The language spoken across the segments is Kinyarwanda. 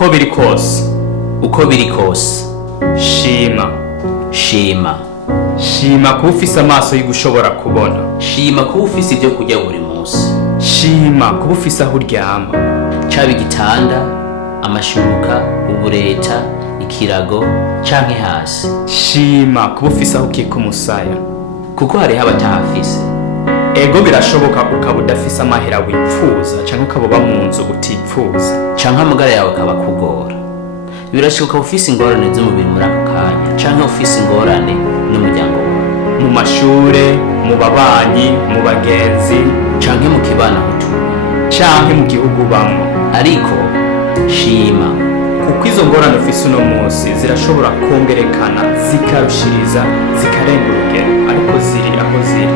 uko biri kose. uko biri kose. Shima. Shima. Shima kuba ufise amaso y'ugushobora kubona. Shima kuba ufise ibyo kurya buri munsi. Shima kuba ufise aho uryama. Caba igitanda, amashuka, ubureta, ikirago, canke hasi. Shima kuba ufise aho ukika umusaya. Kuko hariho abatahafise. Ego birashoboka ukaba udafise amahera wipfuza canke ukaba uba mu nzu utipfuza. Canke amagara yawe akaba kugora. Birashoboka ufise ingorane z'umubiri muri aka kanya canke ufise ingorane n'umuryango wawe. Mu mashure, mu babanyi, mu bagenzi, canke mu kibana hutuye. canke mu gihugu bamwe. Ariko shima kuko izo ngorane ufise uno munsi zirashobora kongerekana zikarushiriza zikarenga urugero ariko ziri aho ziri.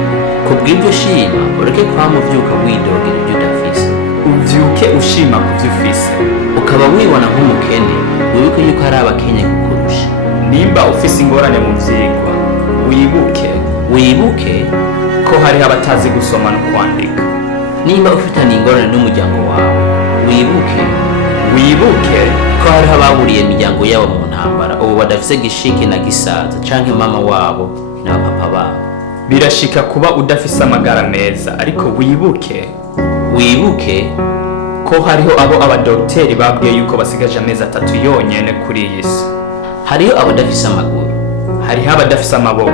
Kubw'ibyo shima ureke kwama uvyuka widogera ibyo udafise. Uvyuke ushima kuvyo ufise. Ukaba wibona nk'umukene wibuke yuko hari abakenya kukurusha. Nimba ufise ingorane mu vyigwa wibuke ko hariho abatazi gusoma no kwandika. Nimba ufitanye ingorane n'umuryango wawe wibuke ko hariho ababuriye imiryango yabo mu ntambara ubu badafise gishiki na gisaza canke mama wabo na papa babo. Birashika kuba udafise amagara meza ariko wibuke ko hariho abo abadokiteri babwiye yuko basigaje amezi 3 yonyene kuri iyi si. Hariho abadafise amaguru, hariho abadafise amaboko,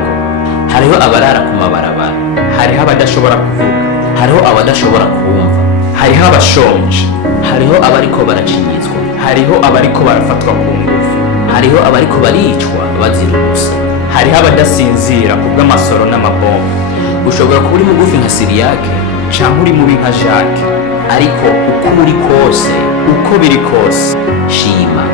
hariho abarara ku mabarabara, hariho abadashobora kuvuga, hariho abadashobora kumva, hariho abashonje, hariho abariko baracinyizwa, hariho abariko barafatwa ku ngufu, hariho abariko baricwa bazira ubusa, hariho abadasinzira kubw'amasoro n'amabombe. Ushobora kuba uri mugufi nka Siriyake canke uri mubi nka Jacques, ariko uko uri kose, uko biri kose, shima.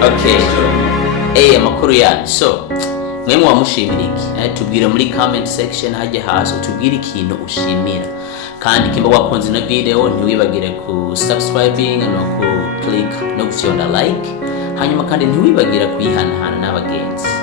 Okay. Amakuru yanyu. So, mwe wamushimira iki? Tubwire muri comment section hajya hasi utubwire ikintu ushimira. Kandi kimba wakunze na video ntiwibagire ku subscribing no ku click no gufyonda like. Hanyuma kandi ntiwibagire kuyihanahana n'abagenzi.